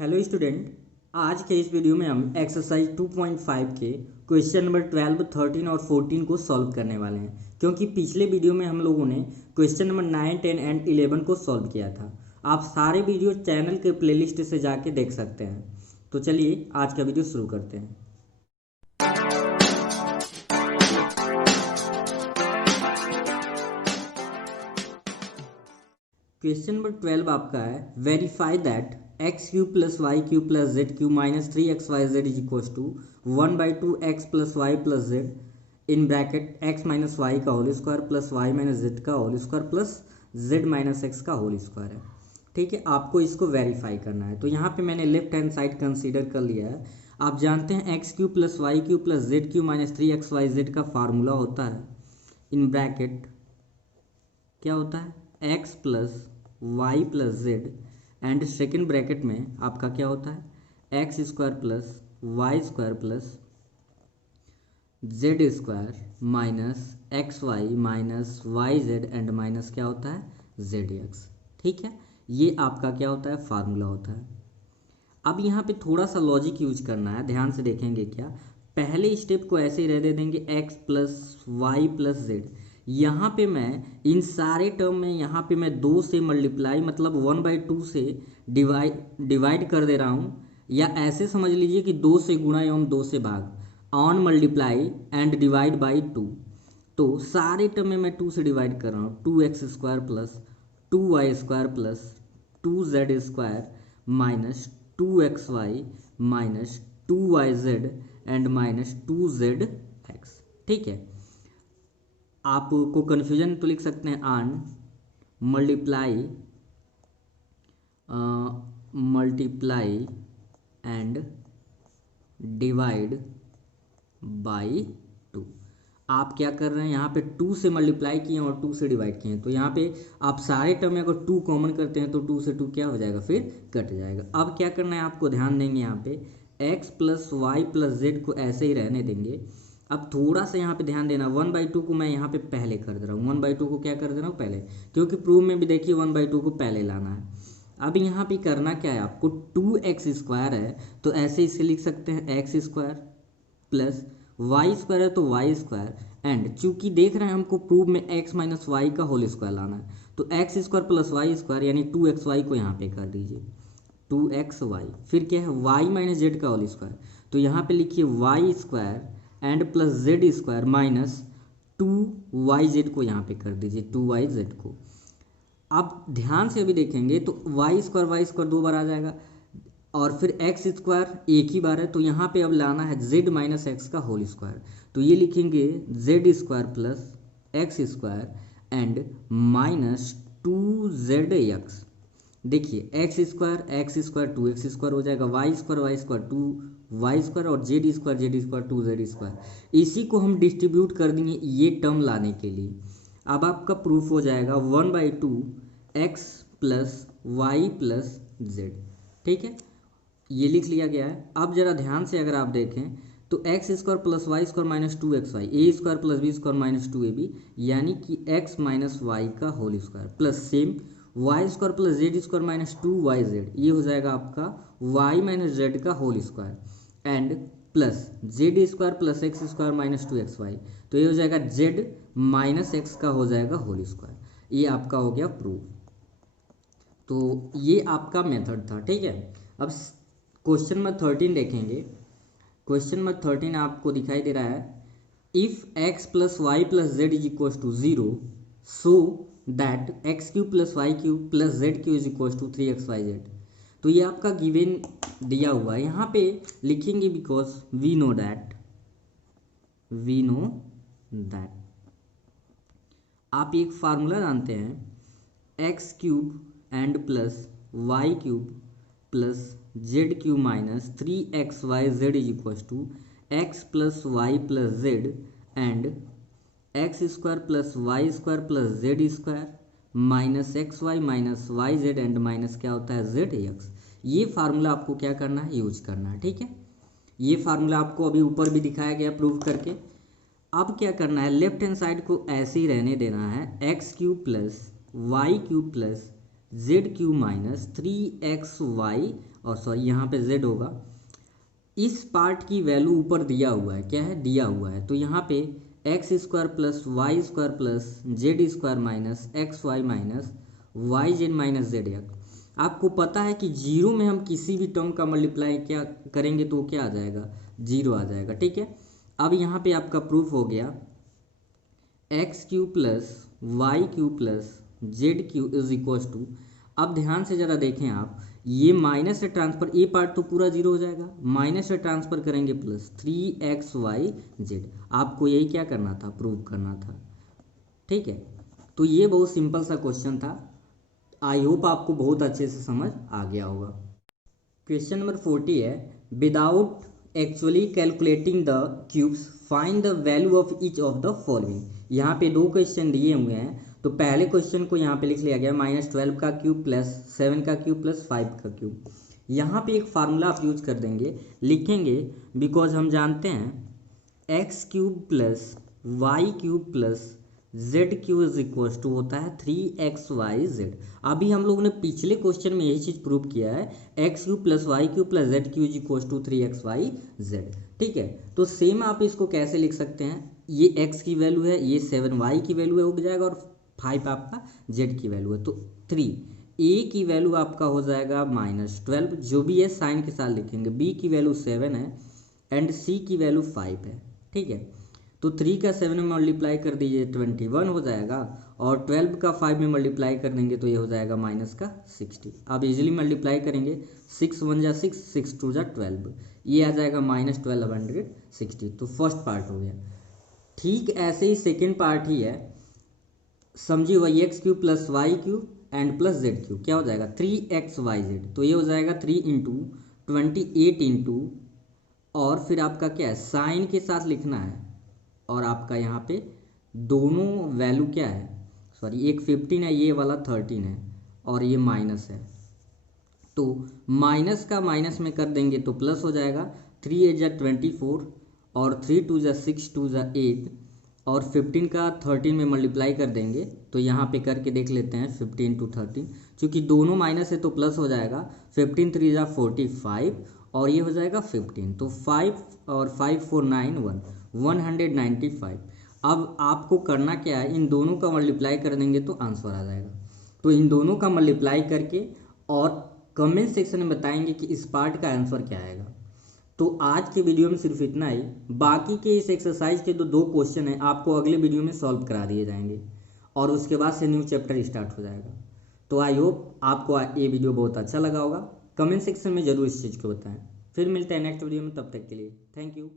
Hello student, आज के इस वीडियो में हम एक्सरसाइज 2.5 के क्वेश्चन नंबर 12, 13 और 14 को सॉल्व करने वाले हैं। क्योंकि पिछले वीडियो में हम लोगों ने क्वेश्चन नंबर 9, 10 एंड 11 को सॉल्व किया था। आप सारे वीडियो चैनल के प्लेलिस्ट से जाके देख सकते हैं। तो चलिए आज का वीडियो शुरू करते हैं। क्वेश्चन नंबर 12 आपका है, verify that x cube plus y cube plus z cube minus 3xyz is equal to 1/2 x plus y plus z in bracket x minus y का whole square plus y minus z का whole square plus z minus x का whole square है। ठीक है, आपको इसको verify करना है। तो यहाँ पे मैंने लेफ्ट हैंड साइड कंसीडर कर लिया है। आप जानते हैं x cube plus y cube plus z cube minus 3xyz का फार्मूला होता है इन ब्रैकेट क्या होता है x plus y plus z and second bracket में आपका क्या होता है x square plus y square plus z square minus x y minus y z and minus क्या होता है जेड एक्स। ठीक है, ये आपका क्या होता है फार्मूला होता है। अब यहाँ पे थोड़ा सा लॉजिक यूज करना है, ध्यान से देखेंगे। क्या पहले स्टेप को ऐसे ही रहने देंगे x plus y plus z. यहाँ पे मैं इन सारे टर्म में यहाँ पे मैं 2 से मल्टीप्लाई मतलब 1/2 से डिवाइड कर दे रहा हूँ, या ऐसे समझ लीजिए कि 2 से गुणा एवं 2 से भाग on multiply and divide by 2। तो सारे टर्म में मैं 2 से डिवाइड कर रहा हूँ। 2x square plus 2y square plus 2z square minus 2xy minus 2yz and minus 2zx। ठीक है, आपको कन्फ्यूजन तो लिख सकते हैं on multiply and divide by 2। आप क्या कर रहे हैं, यहाँ पे 2 से मल्टीप्लाई किए और 2 से डिवाइड किए, तो यहाँ पे आप सारे टर्म में अगर 2 कॉमन करते हैं तो 2 से 2 क्या हो जाएगा, फिर कट जाएगा। अब क्या करना है आपको, ध्यान देंगे यहाँ पे x plus y plus z को ऐसे ही रहने देंगे। अब थोड़ा सा यहाँ पे ध्यान देना, 1/2 को मैं यहाँ पे पहले कर दे रहा हूँ। 1/2 को क्या कर दे रहा हूँ पहले, क्योंकि प्रूफ में भी देखिए 1/2 को पहले लाना है। अब यहाँ पे करना क्या है आपको, 2x स्क्वायर है तो ऐसे इसे लिख सकते हैं x square plus y square है तो वाई स्क्वायर एंड चूंकि देख रहे हैं हमको प्रूफ में एक्स माइनस वाई का होल स्क्वायर लाना है, तो x square plus y square यानी 2xy को यहाँ पे कर दीजिए 2xy। फिर क्या है वाई माइनस जेड का होल स्क्वायर, तो यहाँ पे लिखिए y square and plus z square minus 2yz को यहाँ पे कर दीजिए 2yz को। अब ध्यान से अभी देखेंगे तो वाई स्क्वायर 2 बार आ जाएगा और फिर एक्स स्क्वायर एक ही बार है, तो यहाँ पे अब लाना है जेड माइनस एक्स का होल स्क्वायर, तो ये लिखेंगे Z square plus x square and minus 2zx। देखिए एक्स स्क्वायर 2x स्क्वायर हो जाएगा, वाई स्क्वायर 2y स्क्वायर और जेड स्क्वायर 2z स्क्वायर। इसी को हम डिस्ट्रीब्यूट कर देंगे ये टर्म लाने के लिए। अब आपका प्रूफ हो जाएगा 1/2 x plus y plus z. ठीक है, ये लिख लिया गया है। अब जरा ध्यान से अगर आप देखें तो x square plus y square minus 2xy a square plus b square minus 2ab यानी कि एक्स माइनस वाई का whole square plus same y square plus z square minus 2yz, ये हो जाएगा आपका वाई माइनस जेड का whole square and plus z square plus x square minus 2xy, तो ये हो जाएगा जेड माइनस एक्स का हो जाएगा होल स्क्वायर। ये आपका हो गया प्रूफ। तो ये आपका मेथड था। ठीक है, अब क्वेश्चन नंबर 13 देखेंगे। क्वेश्चन नंबर 13 आपको दिखाई दे रहा है, if x plus y plus z is equal to 0 so that x cube plus y cube plus z cube is equal to 3xyz। तो ये आपका गिवन दिया हुआ है, यहाँ पे लिखेंगे बिकॉज वी नो दैट आप एक फार्मूला जानते हैं x cube and plus y cube plus z cube minus 3xyz is equal to x plus y plus z and x square plus y square plus z square minus x y minus y z and minus क्या होता है Z x. ये formula आपको क्या करना है, use करना है। ठीक है, ये फार्मूला आपको अभी ऊपर भी दिखाया गया प्रूव करके। अब क्या करना है, लेफ्ट हैंड साइड को ऐसे ही रहने देना है x cube plus y cube plus z cube minus 3xy, और सॉरी यहाँ पे z होगा, इस पार्ट की वैल्यू ऊपर दिया हुआ है, क्या है, दिया हुआ है, तो यहाँ पे x square plus y square plus z square minus x y minus y z minus z x. आपको पता है कि जीरो में हम किसी भी टर्म का मल्टीप्लाई क्या करेंगे तो क्या आ जाएगा, जीरो आ जाएगा, ठीक है। अब यहाँ पे आपका प्रूफ हो गया x cube plus y cube plus z cube is equal to, अब ध्यान से ज़रा देखें आप, ये माइनस से ट्रांसफर, ये पार्ट तो पूरा जीरो हो जाएगा, माइनस से ट्रांसफर करेंगे प्लस 3xy z। आपको यही क्या करना था, प्रूव करना था, ठीक है। तो ये बहुत सिंपल सा क्वेश्चन था, आई होप आपको बहुत अच्छे से समझ आ गया होगा। क्वेश्चन नंबर 40 है, without actually calculating the cubes find the value of each of the following. यहाँ पे दो क्वेश्चन दिए हुए हैं, तो पहले क्वेश्चन को यहाँ पे लिख लिया गया -12 का क्यूब प्लस 7 का क्यूब प्लस 5 का क्यूब। यहाँ पे एक फार्मूला आप यूज कर देंगे, लिखेंगे, बिकॉज हम जानते हैं x cube plus y cube plus z cube is equal to होता है 3xyz। अभी हम लोगों ने पिछले क्वेश्चन में यही चीज प्रूव किया है, x cube plus y cube plus z cube is equal to 3xyz, ठीक है। तो सेम आप इसको कैसे लिख सकते हैं, ये x की वैल्यू है, ये 7y की वैल्यू है, हो जाएगा, और 5 आपका z की वैल्यू है, तो 3 a की वैल्यू आपका हो जाएगा -12, जो भी है साइन के साथ लिखेंगे, b की वैल्यू 7 है एंड c की वैल्यू 5 है, ठीक है। तो 3 का 7 में मल्टीप्लाई कर दीजिए 21 हो जाएगा, और 12 का 5 में मल्टीप्लाई कर देंगे तो ये हो जाएगा माइनस का 60। अब इजीली मल्टीप्लाई करेंगे, 6 1 जा 6, 6 2 जा 12, ये आ जाएगा -1260। तो फर्स्ट पार्ट हो गया। ठीक ऐसे ही सेकेंड पार्ट ही है, समझिए, वही x cube plus y cube and plus z cube, क्या हो जाएगा 3xyz, तो ये हो जाएगा 3 इंटू 28 इंटू, और फिर आपका क्या है, साइन के साथ लिखना है, और आपका यहाँ पे दोनों वैल्यू क्या है, सॉरी, एक 15 है, ये वाला 13 है, और ये माइनस है, तो माइनस का माइनस में कर देंगे तो प्लस हो जाएगा, 3 8 जा 24, और 3 2 जा 6 2 जा 8, और 15 का 13 में मल्टीप्लाई कर देंगे, तो यहाँ पे करके देख लेते हैं 15 टू 13, क्योंकि दोनों माइनस है तो प्लस हो जाएगा, 15 3 जा 45, और ये हो जाएगा 15, तो 5 और 5 4 9 195। अब आपको करना क्या है, इन दोनों का मल्टीप्लाई कर देंगे तो आंसर आ जाएगा, तो इन दोनों का मल्टीप्लाई करके और कमेंट सेक्शन में बताएंगे कि इस पार्ट का आंसर क्या आएगा। तो आज के वीडियो में सिर्फ इतना ही, बाकी के इस एक्सरसाइज के दो क्वेश्चन हैं आपको अगले वीडियो में सॉल्व करा दिए जाएंगे, और उसके बाद से न्यू चैप्टर स्टार्ट हो जाएगा। तो आई होप आपको ये वीडियो बहुत अच्छा लगा होगा, कमेंट सेक्शन में जरूर इस चीज़ को बताएं। फिर मिलते हैं नेक्स्ट वीडियो में, तब तक के लिए थैंक यू।